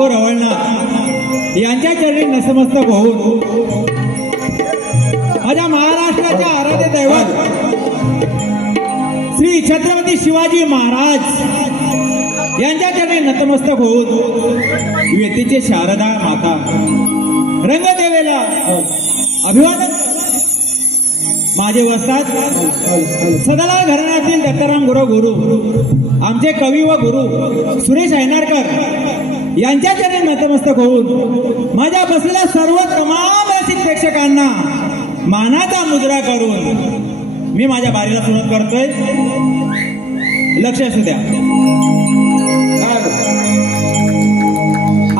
तुकोर रवळनाथ यांच्या चरणी नतमस्तक होऊन माझ्या महाराष्ट्राच्या आराध्य दैवत श्री छत्रपती शिवाजी महाराज यांच्या चरणी नतमस्तक होऊन व्यतीचे शारदा माता रंगदेवेला अभिवादन माझे वस्ताद सदालाल घराण्यातील दत्ताराम गुरु आमचे कवी व गुरु सुरेश ऐनारकर यांच्या चरणी नतमस्तक होऊन माझ्या बसलेल्या सर्व तमाम रसिक प्रेक्षकांना मानाचा मुद्रा करून मी माझ्या बारीला सुरुवात करतोय. लक्ष असू द्या.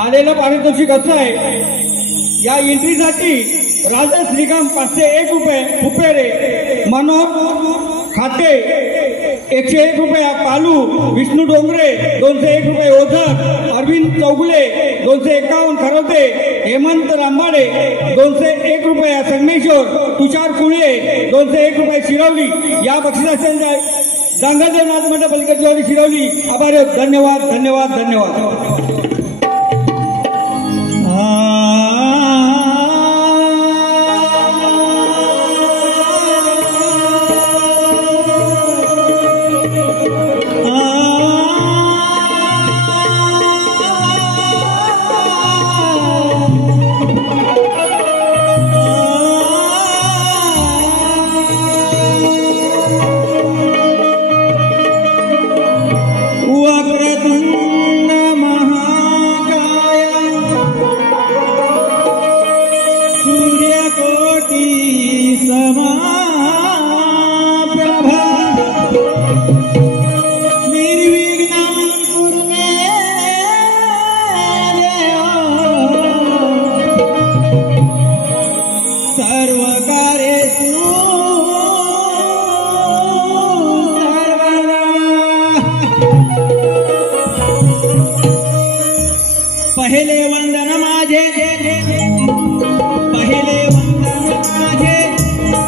आलेलं पारितोषिक असं आहे, या एंट्रीसाठी राजा श्रीकांत 501 रुपये फुपेरे, मनोहर खाते 101 रुपये, पालू विष्णू डोंगरे 201 रुपये, ओझर अरविंद चौगुले 251 खरोते, हेमंत रांबाडे 201 रुपये, संगमेश्वर तुषार कुळे 201 रुपये, शिरवली या बक्षिसाच्या जांगादेव नाथ मंडळ पलीकडची शिरवली. आभार. धन्यवाद धन्यवाद धन्यवाद. पहिले वंदन माझे, पहिले वंदन माझे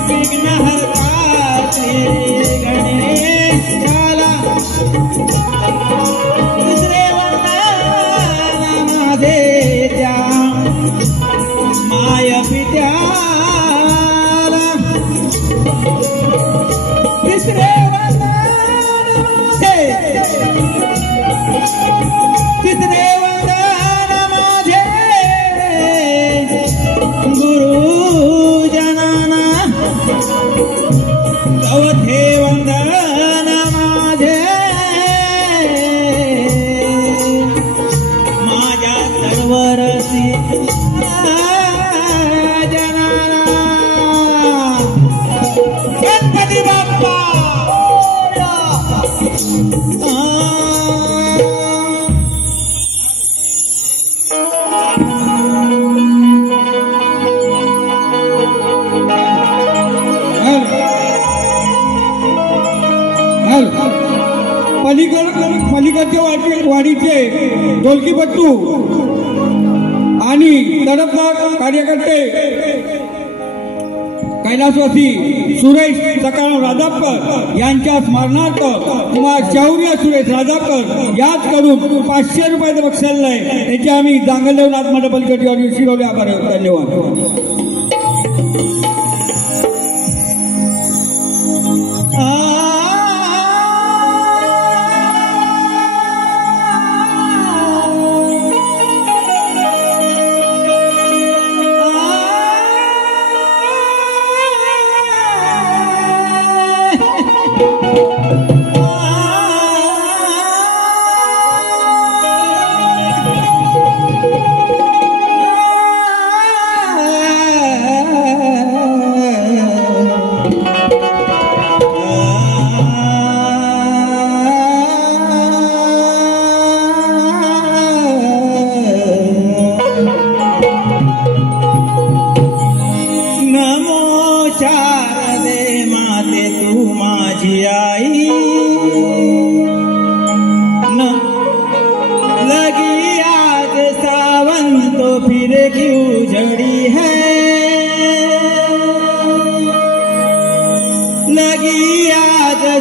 विघ्नहर्ता श्री गणेशाला, दुसरे वंदन माझे त्या माय पित्याला, तिसरे वंदन माझे, तिसरे गुरुजनाना, चौथे वंदन माझे माझ्या सर्व रसिक जनाना. गणपती बाप्पा पलीकडच्या वाडीचे ढोलकीपट्टू आणि तडफदार कार्यकर्ते कैलासवासी सुरेश सकाराम राजापकर यांच्या स्मरणार्थ कुमार शौर्य सुरेश राजापकर याच करून 500 रुपयाचं बक्षीस आहे. त्याचे आम्ही जांगलदेव नाथ मंडळ पलीकडे शिरवले. आभार. धन्यवाद.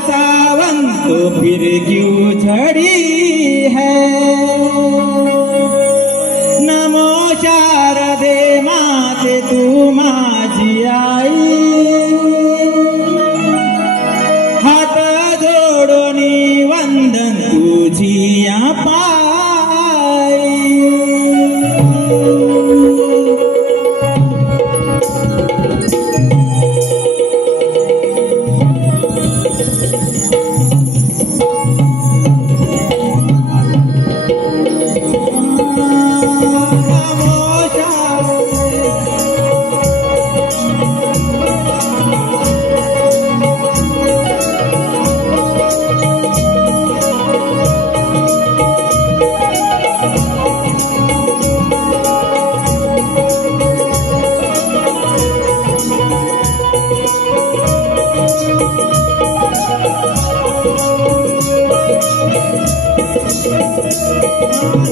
सावन तो फिर क्यों झड़ी है। शारदे माते तू माझी आई हात जोडोनी वंदन तुझी पायी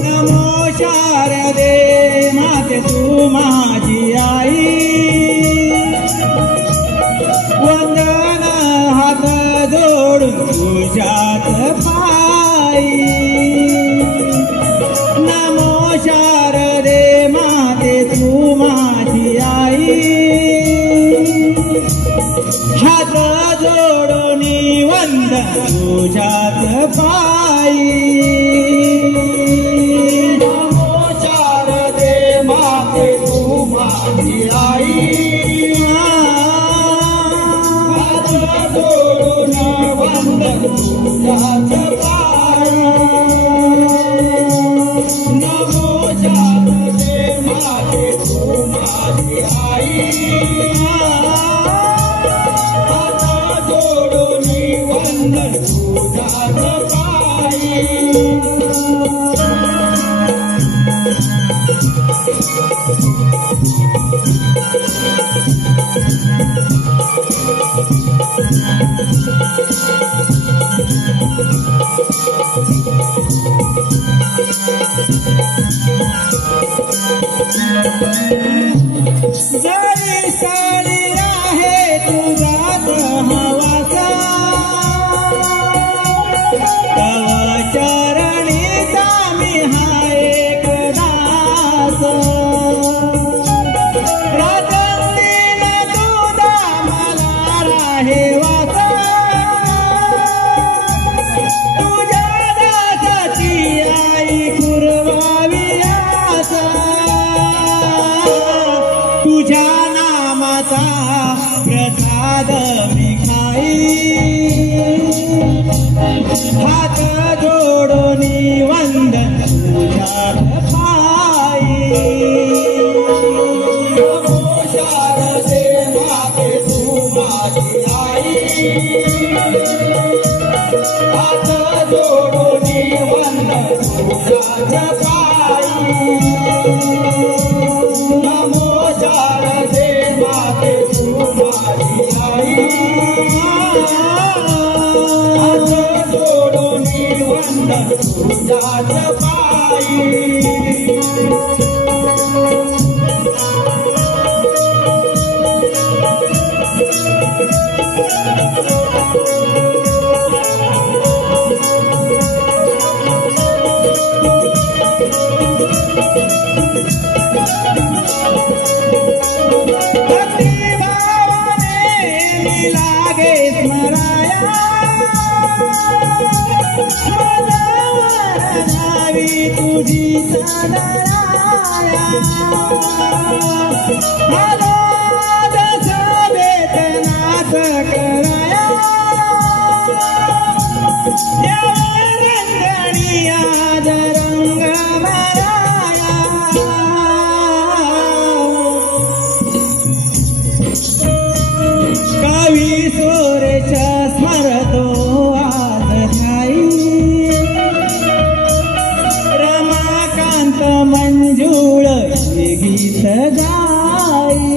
नमो शारदे माते तू माझी आई वंदन हात जोडून तुझ्यात पायी नमो शारदे माते तू माझी आई हात जोडून वंदन तुझ्यात पायी जरी साडी आहे तुझ्यात हवासा तव चरणी मी हा एक दास राजंदीन तुझा मला राहे वासा तुझ्या दासाची आई कुरवावी आसा तुझ्या नामाचा प्रसाद मी खाई हात जोडून वंदन तुझ्यात पायी नमो शारदे माते तू माझी आई हात जोडून वंदन तुझ्यात पायी नमो शारदे माते तू माझी आई हात जोडून वंदन तुझ्यात पायी लागे स्मराया नावी तुझी सदराया हलो दस वेतनाच कराया रंगणी आज रंग भराया कवी सोरेच्या स्मरतो आज ठाई रमाकांत मंजुळ गीत गाई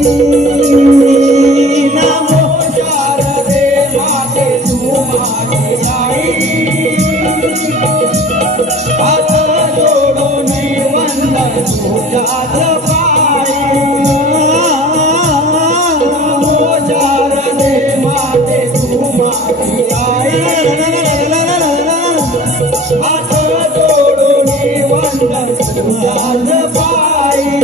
नमो शारदे माते तू माझी आई हात जोडून वंदन तुझ्यात पायी हात जोडून वंदन तुझ्यात पायी आई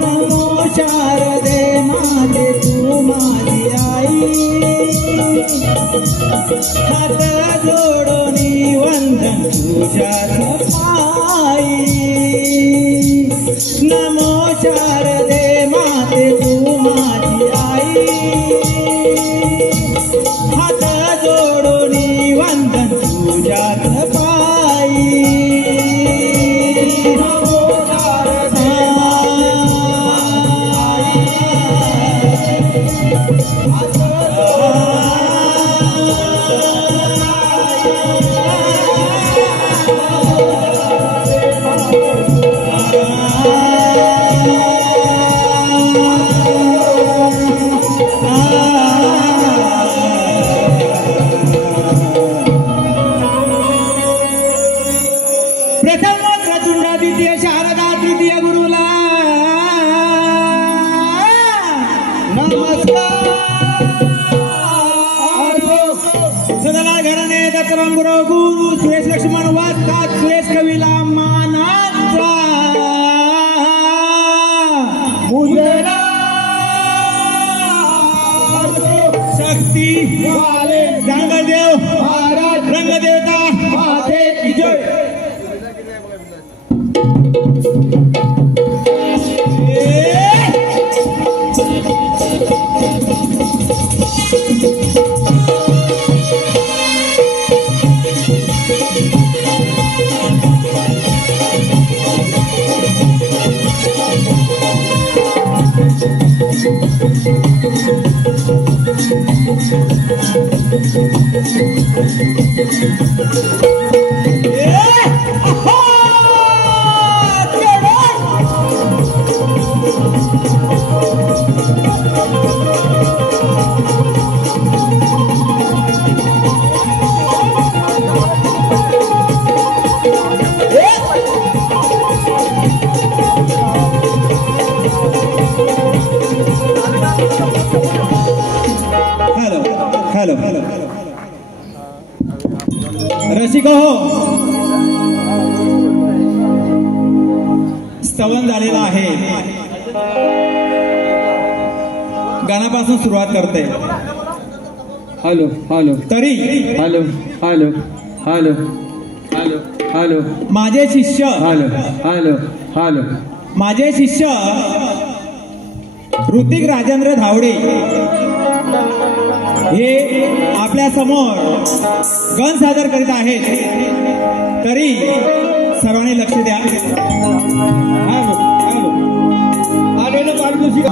नमो शारदे माते तू माझी आई हात जोडोनी वंदन तुझ्याच पायी नमो शारदे माते तू माझी आई हात जोडोनी वंदन तुझ्याच पायी नमो शारदे प्रथम क्रतुंडा द्वितीय शारदा तृतीय गुरुला सदला घराणे दत्तराम गुरु गुरु सुरेश लक्ष्मण वाचतात सुरेश कवीला मानाचा मुद्रा शक्ती रंगदेव महाराज रंगदेवता महादेव जय हॅलो रसिक हो स्तवन झालेला आहे गाण्यापासून सुरुवात करते हॅलो हॅलो तरी hello hello hello hello hello माझे शिष्य हॅलो हॅलो हॅलो माझे शिष्य ऋतिक राजेंद्र धावडे हे आपल्या समोर गण सादर करीत आहेत तरी सर्वांनी लक्ष द्या आलेलं पारितोषिक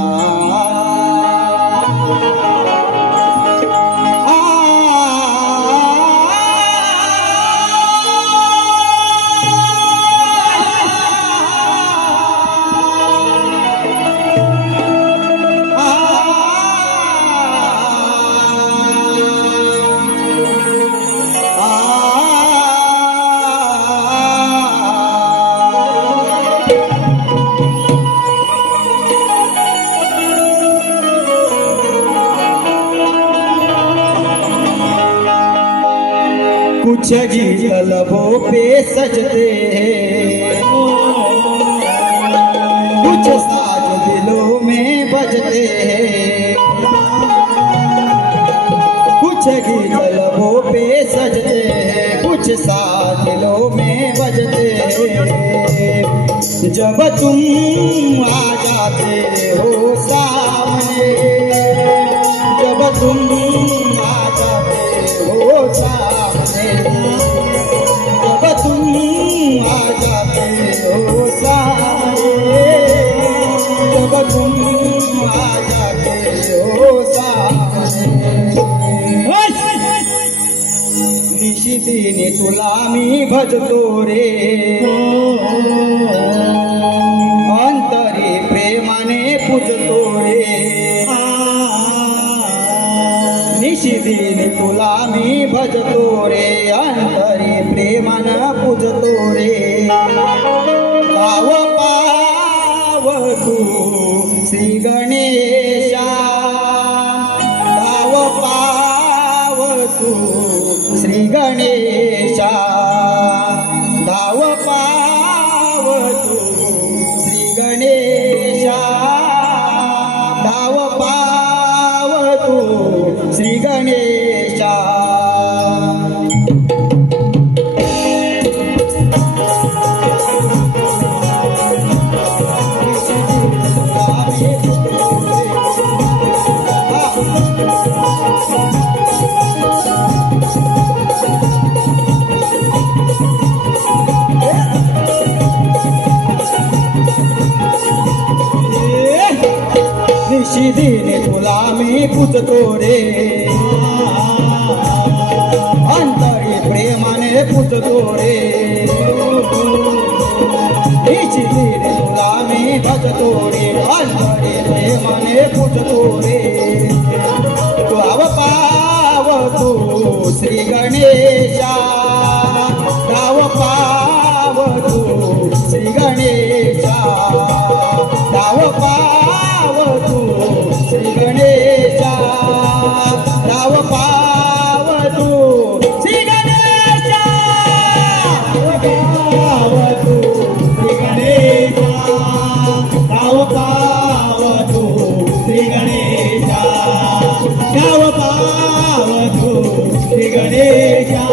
कुछ गीत लबों पे सजते हैं कुछ साज दिलों में बजते हैं कुछ गीत लबों पे सजते हैं कुछ साज दिलों में बजते हैं जब तुम आ जाते हो सामने जब तुम आ जाते हो सामने जब तुम आ जाते हो सामने जब तुम आ जाते हो सामने निशिदिनी तुला मी भजतो रे अंतरी प्रेमाने पूजतो रे निशिदिनी तुला मी भजतो रे अंतरी प्रेमाने पूजतो रे पाव पाव तू श्री गणेशा पाव पाव तू श्री गणेशा धाव पाव तू निशिदीने तुला मी पूजतो रे अंतरी प्रेमाने पूजतो रे निशिदीने तुला मी भजतो रे अंतरी प्रेमाने पूजतो रे गाव पाव तू श्री गणेशा गाव पाव तू श्री गणेशा गाव पाव तू श्री गणेशा गाव पाव तू श्री गणेशा गाव तू श्री गणेशा गाव पाव तू श्री गणेशा गाव पाव तू श्री गणेशा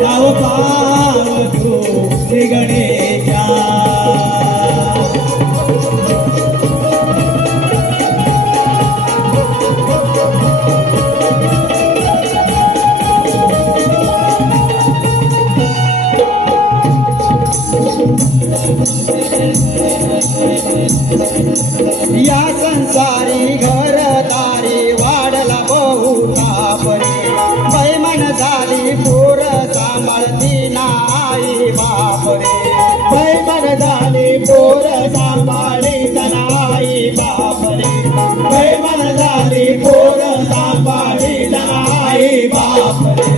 गाव पाव तू श्री गणेशा या संसारी घर तारी वाढला बहुता परे बैमन झाली पोर सांभाळती नाही बापरे बैमन झाली पोर सांभाळी नाही बापरे बैमन झाली पोर सांभाळी नाही बापरे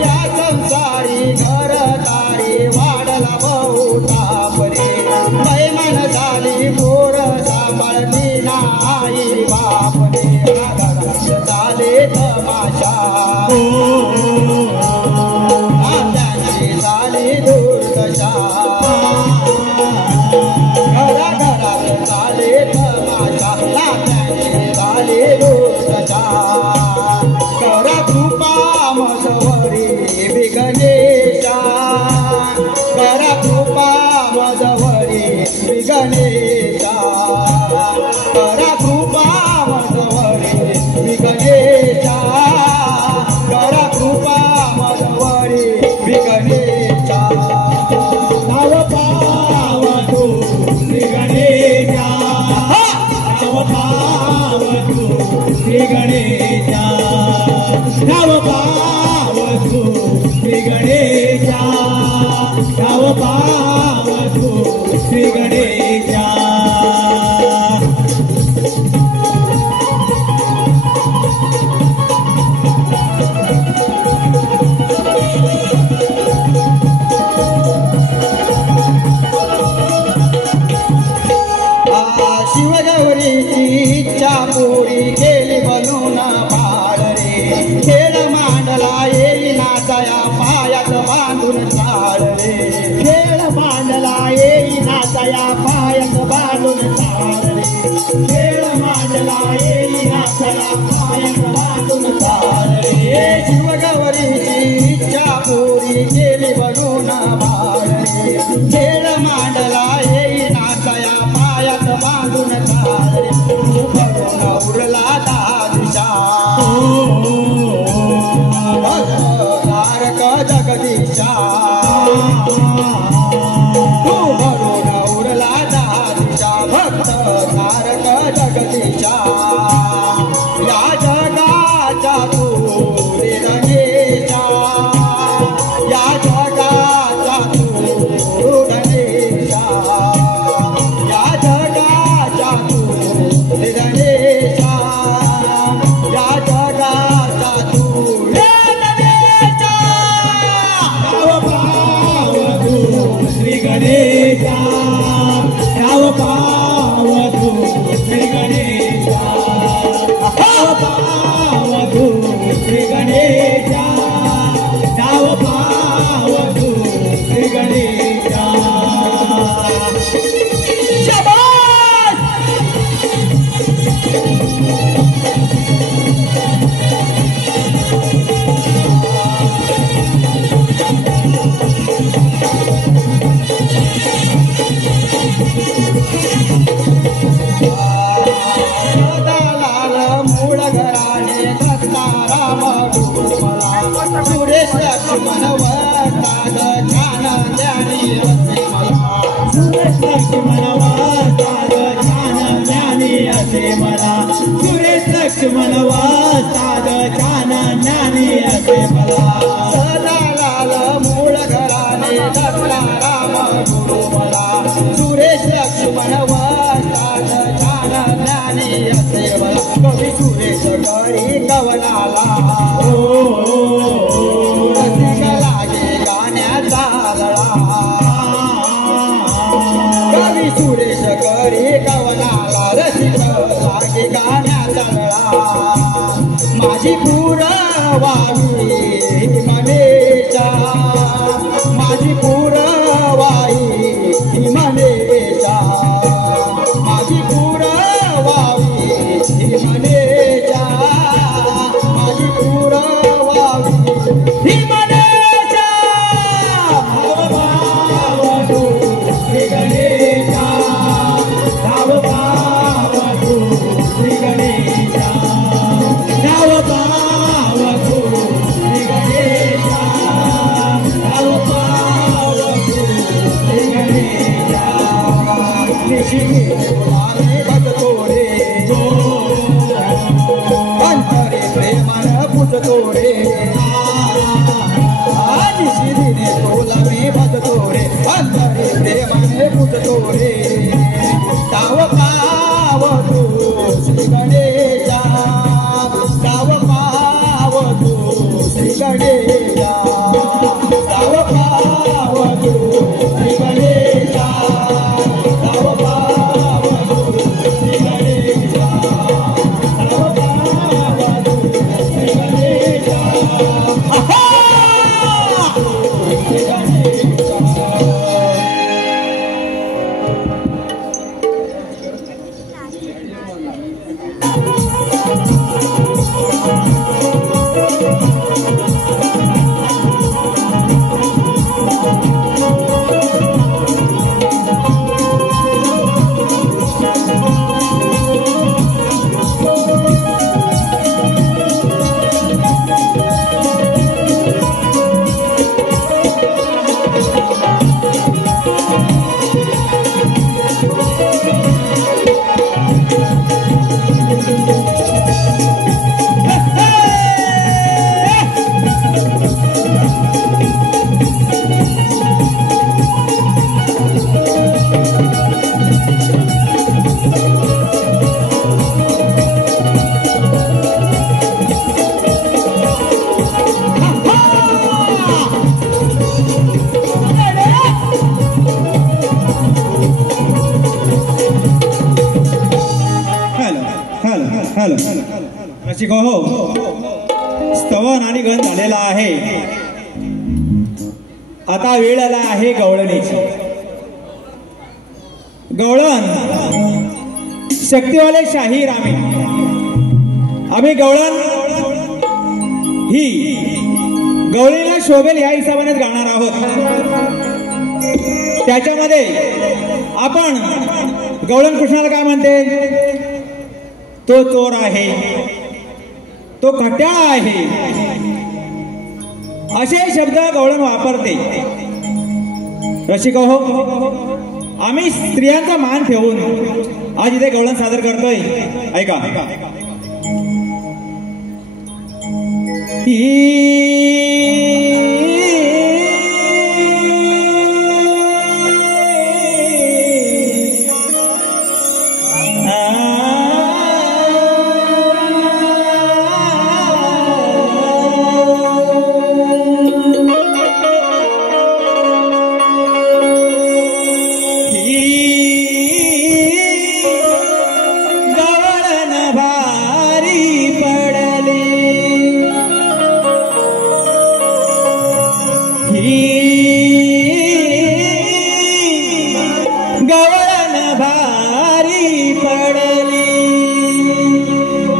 या संसारी घर तारी वाढला बहुता परे बैमन झाली पोर सांभाळती नाही बापरे झाले तमाशा त्यांची झाली दुर्दशा घराघरात झाले तमाशा त्यांची झाली दुर्दशा करा कृपा मजवरी विघ्नेशा करा कृपा मजवरी विघ्नेशा करा कृपा मजवरी विघ्नेशा करा कृपा मजवरी विघ्नेशा गाव पाव तू श्री गणेशा गाव पाव तू श्री गणेशा गाव पाव तू श्री गणेशा गाव पाव तू श्री गणेशा शिवगौरीची इच्छा पुरी केली बनून बाळ रे खेळ मांडला येई नाचाया पायात बांधून चाळ रे खेळ मांडला येई नाचाया पायात बांधून चाळ रे खेळ मांडला येई नाचाया पायात बांधून चाळ रे शिवगौरीची इच्छा पुरी केली बनून बाळ रे खेळ मांडला येई नाचाया पायात बांधून चाल उरला दादिशा तारक जगदीशा तू भरून उरला दादिशा भक्त तारक जगदीशा या जगाचा तू गणेशा या जगाचा तू गणेशा या जगाचा तू गणेशा या जगाचा तू गणेशा गाव पाव तू श्री गणेशा गाव पाव तू श्री गणेशा गाव पाव तू श्री गणेशा गाव पाव तू श्री गणेशा मूळ घराने राम सुरेश लक्ष्मण वरदान ज्ञान ज्ञानी असे मला सुरेश लक्ष्मण वरदान ज्ञान ज्ञानी असे मला म्हणवतात छान ज्ञानी असे बळा कवी सुरेश करी कवनाला रसिक लागे गाण्याचा लळा कवी सुरेश करी कवनाला रसिक लागे गाण्याचा लळा माझी पुरवावी मनेचा माझी पुरवाई मनेचा माझी पुरवावी मनेचा माझी पुरवावी मनेचा भावभावतू श्री गणेशा भावभावतू श्री गणेशा भावभावतू श्री गणेशा भावभावतू श्री गणेशा निशिनी बोलावे भजतो रे अंतरे प्रेमान पूजतो रे निशिनी बोलावे भजतो रे अंतरे प्रेमाने पूजतो रे ताव पावतू श्री गणेशा ताव पावतू श्री गणेशा ताव पावतू श्री गणेशा ताव पावतू श्री गणेशा ताव पावतू श्री गणेशा आहा श्री गणेशा रसिक हो स्तवन आणि गण झालेला आहे आता वेळ आला आहे गवळणीची गवळण शक्तिवाले शाहीर आम्ही गवळण ही गवळीला शोभेल ह्या हिशोबानेच गाणार आहोत त्याच्यामध्ये आपण गवळण कृष्णाला काय म्हणते तो चोर आहे तो खट्याळ आहे असे शब्द गवळण वापरते रसिक हो आम्ही स्त्रियांचा मान ठेवून आज इथे गवळण सादर करतोय ऐका गवळण भारी पडली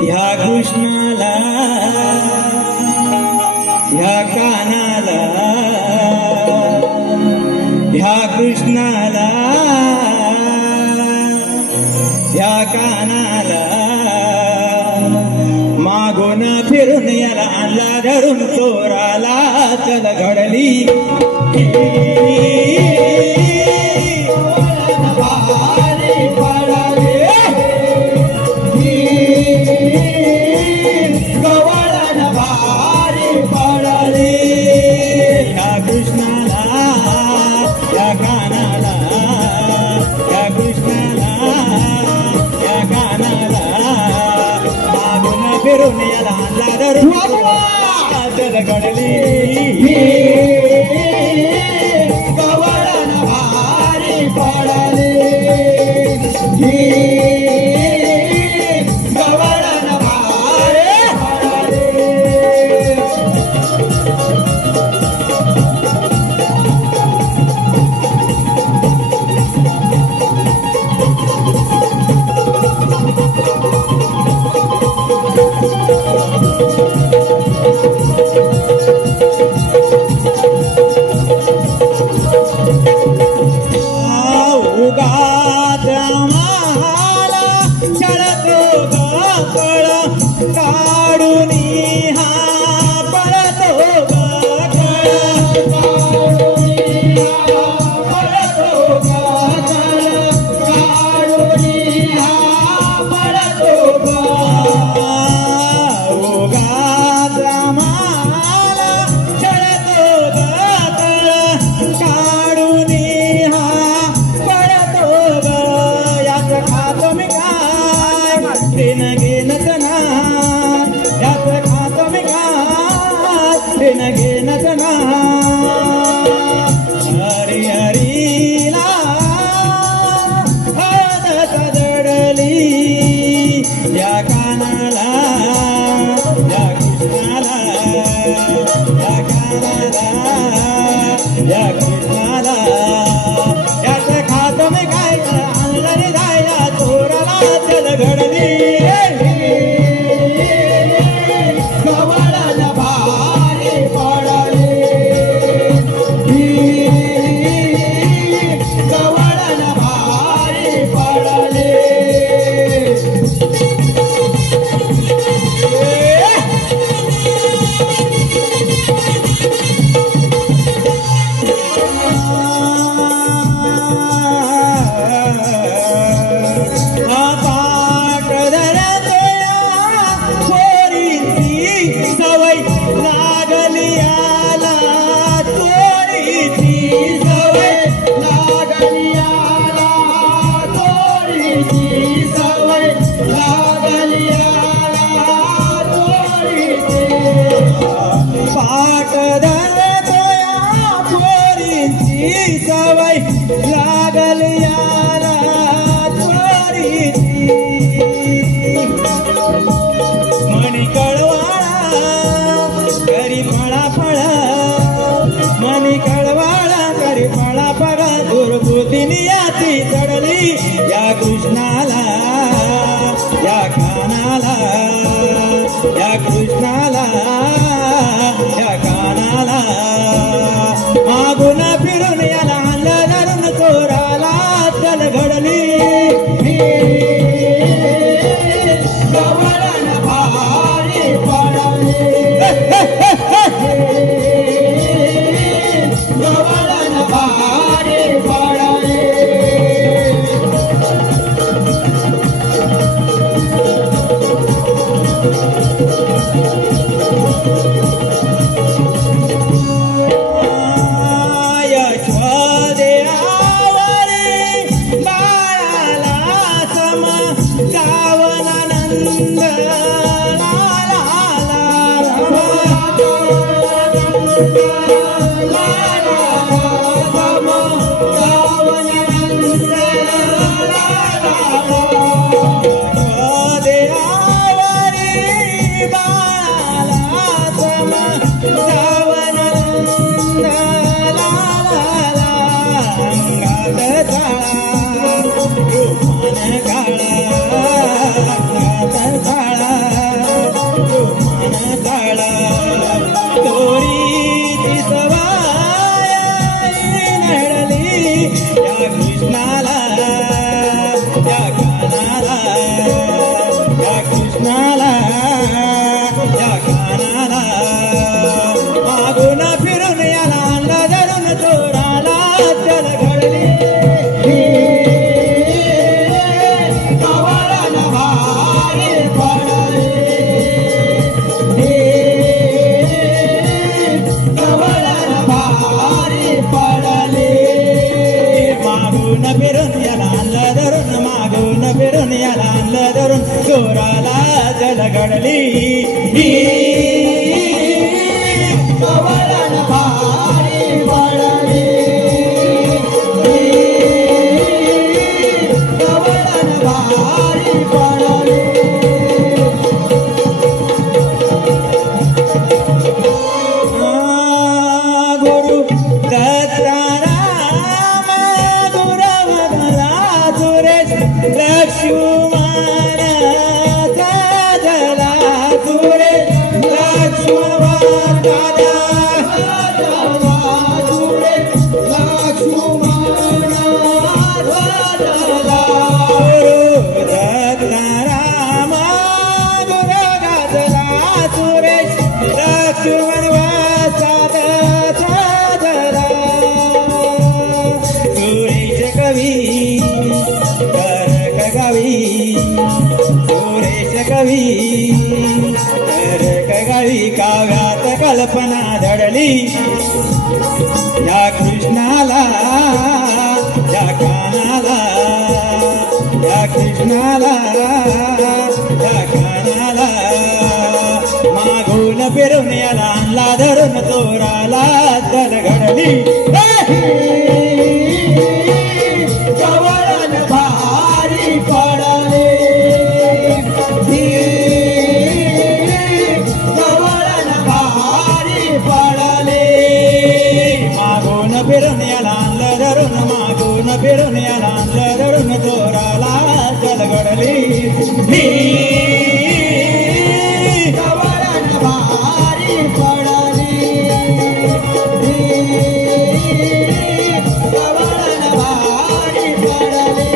ह्या कृष्णाला ह्या कानाला ह्या कृष्णाला ह्या कानाला मागून फिरून याला आणला धरून चोराला चल घडली गवळण भारी पडली ह्या कृष्णाला ह्या कानाला ह्या कृष्णाला धरून घडली गवळण भारी पडली गवळण भारी पडली फिरून याला आणलं धरून चोराला जलगडली सुरेश लक्ष्मण साजला सुरेश लक्ष्मण दादा सुरेश लक्ष्मण साजला राम गुरुगाजला सुरेश लक्ष्मण वासाद साजला सुरेश कवी सुरेश कवी काव्यात कल्पना धडली या कृष्णाला या कानाला या कृष्णाला या कानाला मागून फिरून याला आणला धरून चोराला चल घडली गवळण भारी पडले गवळण भारी पडले मागून फिरून याला आणलं धरून मागून फिरून याला आणलं धरून चोराला चल घडली गवळण भारी पडले गवळण भारी पडले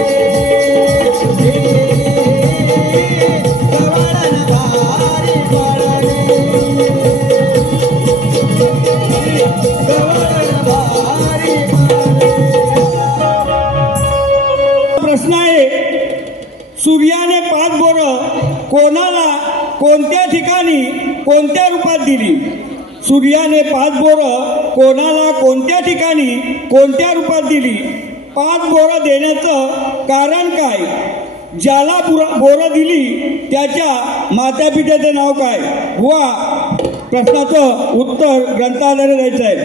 गवळण भारी पडले गवळण भारी प्रश्न आहे, सूर्याने 5 बोरं कोणाला कोणत्या ठिकाणी कोणत्या रूपात दिली? सूर्याने 5 बोरं कोणाला कोणत्या ठिकाणी कोणत्या रूपात दिली? 5 बोरं देण्याचं कारण काय? ज्याला बोरं दिली त्याच्या मातापित्याचं नाव काय? वा प्रश्नाचं उत्तर ग्रंथालयाला द्यायचं आहे.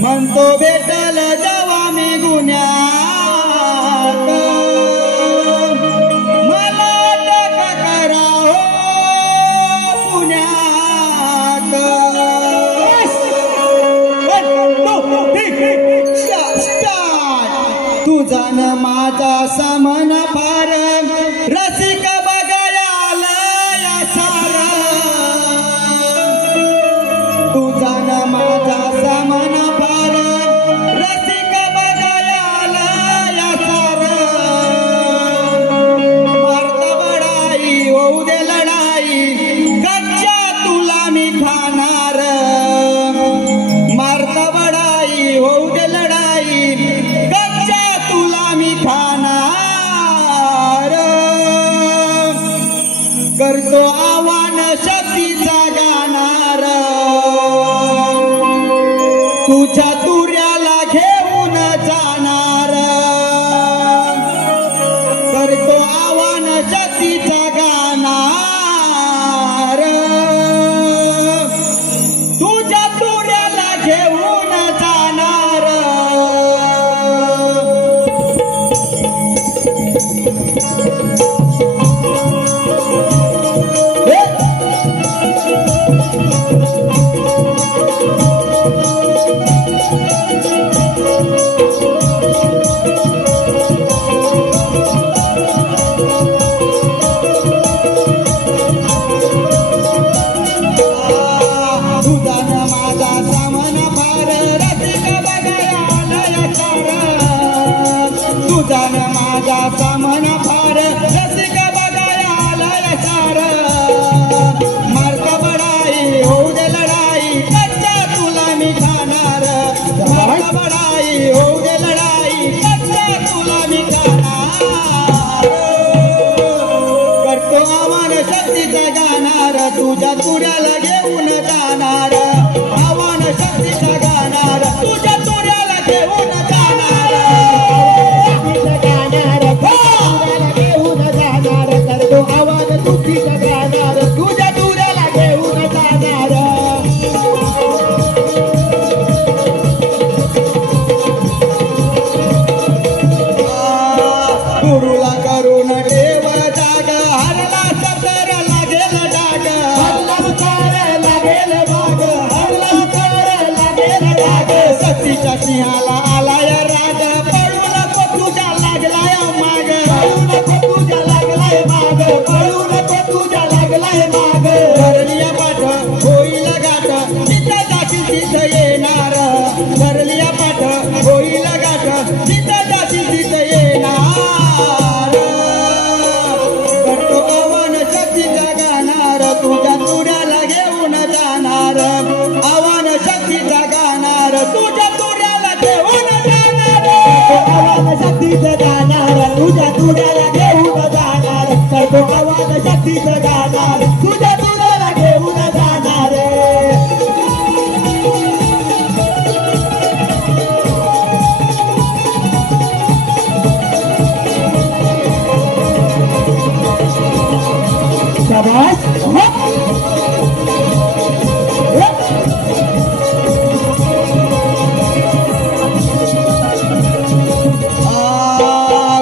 म्हणतो भेटल जेव्हा मी गुन्ह्यात मला अटक करा हो पुण्यात. तुझा न माझा समन फार रसिक बघायला सार. तुझा न माझा समन फार रसिक बघायला सार. मारत बडाई होऊ दे लढाई कच्च्या तुला मी खाणार. मारत बडाई होऊ दे लढाई करतो आव्हान शक्तीचा गाणार तुझ्या तुऱ्याला घेऊन जाणार करतो आव्हान शक्तीचा गाणार तुझ्या तुऱ्याला घेऊन जाणार तुझान माझा सामना फार रसिक बघाया आलाय सार मारता बडाई होऊ दे लढाई कच्चा तुला मी खाणार मारता बडाई होऊ दे लढाई कच्चा तुला मी खाणार करतो आव्हान शक्तीचा गाणार तुझ्या तुऱ्याला घेऊन जाणार आव्हान शक्तीचा गाणार तुझ्या तुऱ्याला घेऊन जाणार आवाज तुझीचा गाणार तुझ्या तुऱ्याला घेऊन जाणार गुरुला करून ठेव जाग हरला सतर लागेल डाग हरला सतर लागेल बाग हरला सतर लागेल डाग सतीच्या सिंहाला आलाय राग पळू नको तुझ्या लागलाय माग पळू नको तुझ्या लागलाय माग पळू नको तुझ्या लागलाय माग धरलिया पाठ होईल गाठ जिथं जाशील तिथं येणार धरलिया पाठ होईल गाठ जिथं जाशील तिथं येणार करतो आव्हान शक्तीचा गाणार तुझ्या तुऱ्याला घेऊन जाणार आव्हान शक्तीचा गाणार तुझ्या तुऱ्याला घेऊन जाणार आव्हान शक्तीचा गाणार तुझ्या तुऱ्याला घेऊन जाणार करतो आव्हान शक्तीचा गाणार तुझ्या तुऱ्याला घेऊन जाणार शाबाश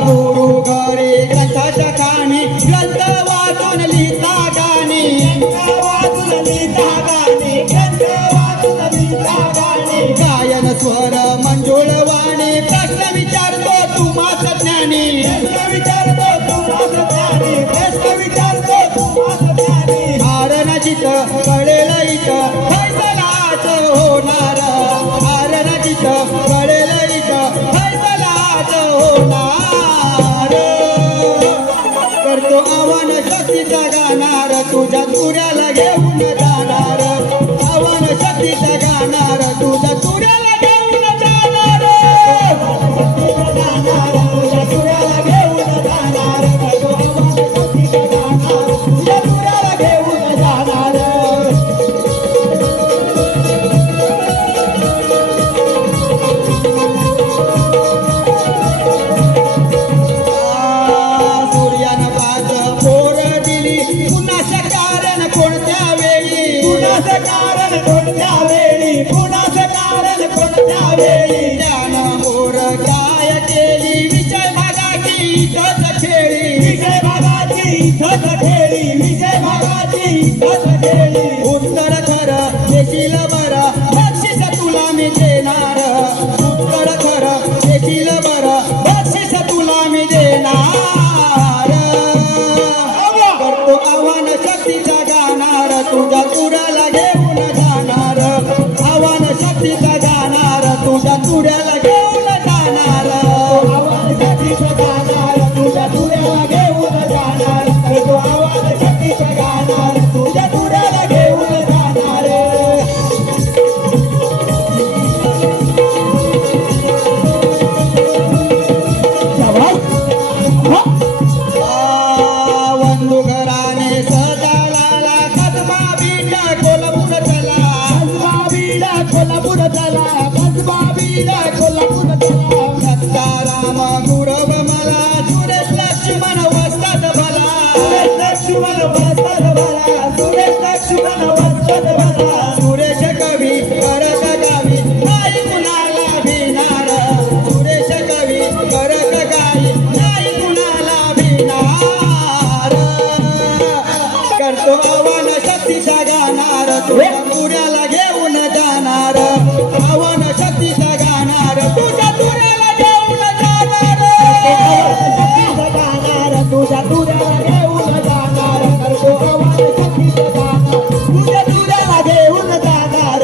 गुरु घरी ग्रंथाच्या खाणी ग्रंथ वाचून लिहिता गाणी ग्रंथ वाचून लिहिता गाणी गायन स्वर मंजुळ वाणी प्रश्न विचारतो तुम्हास ज्ञानी प्रश्न विचारतो तुम्हास ज्ञानी प्रश्न विचारतो तुम्हास ज्ञानी हारण जिथं कळेल इथं फैसलाच होणार हारण जिथं कळेल इथं फैसलाच होणार करतो आव्हान शक्तीचा गाणार तुझ्या तुऱ्याला घेऊन जाणार आव्हान शक्तीचा गाणार तुझ्या तुऱ्याला घेऊन जाणार तुझ्या तुऱ्याला घेऊन जाणार करतो आव्हान शक्तीचा गाणार तुझ्या तुऱ्याला घेऊन जाणार सूर्यानं पाच पोर दिली कुणाचं कारण कोणत्या वेळी कुणाचं कारण कोणत्या वेळी कुणाचं कारण कोणत्या वेळी त्यानं पोर काय केली विषय भागाची इथंच खेळी विषय भागाची इथंच खेळी विषय भागाची इथंच खेळी उत्तर खरं देशील बरं बक्षीस तुला मी देणार उत्तर खरं देशील बरं बक्षीस तुला मी देणार करतो आव्हान शक्तीचा गाणार तुझ्या तुऱ्याला घेऊन जाणार आव्हान शक्तीचा गाणार तुझ्या तुऱ्याला घेऊन जाणार आव्हान शक्तीचा गाणार तुझ्या तुऱ्याला घेऊन जाणार करतो आव्हान शक्तीचा गाणार तुझ्या तुऱ्याला घेऊन जाणार तुऱ्याला घेऊन जाणार तुझ्या तुऱ्याला घेऊन जाणार करतो आवाज सखीचा जाणार तुझ्या तुऱ्याला घेऊन जाणार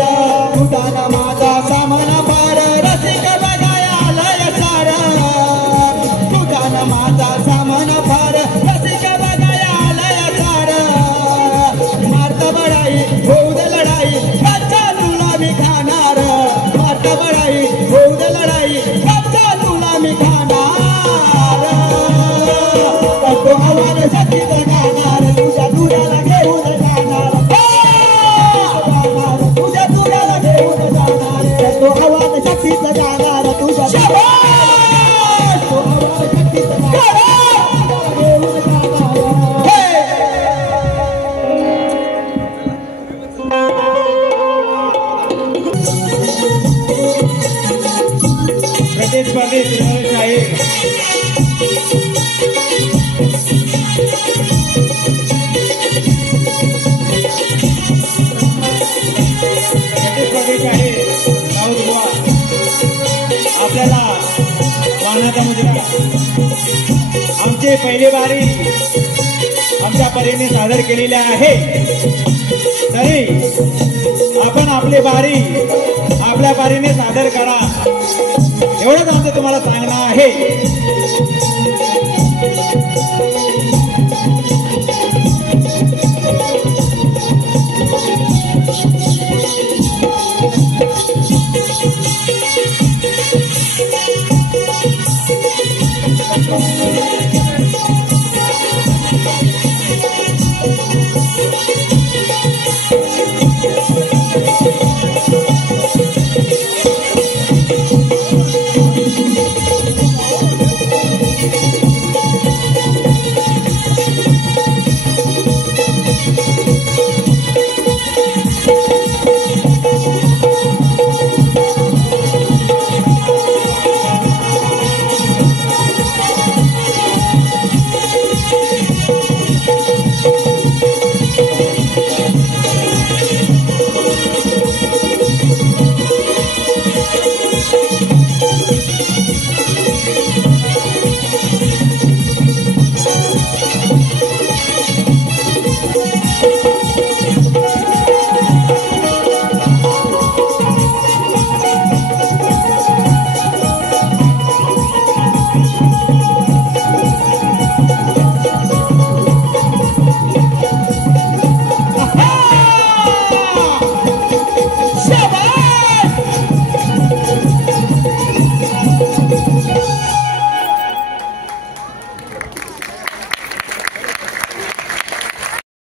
तुझा माझा सामान पार रसिक बघाया आलंय सार तुझा माझा सामान फार रसिक बघाया आलंय सार मारत बडाई होऊ दे लढाई कच्चा तुला मी खाणार मारत बडाई होऊ दे लढाई कच्चा तुला मी खाणार करतो आव्हान सखीच गाणार तुझ्या तुऱ्याला घेऊन जाणार तुझ्या तुऱ्याला घेऊन जाणार करतो आव्हान सखीच गाणार तुझ्या प्रतिस्पर्धी आहे आपल्याला वाहनाचा मुजरा आमचे पहिली बारी आमच्या परीने सादर केलेले आहे तरी आपण आपली बारी आपल्या बारीने सादर करा एवढंच आमचं तुम्हाला सांगणं आहे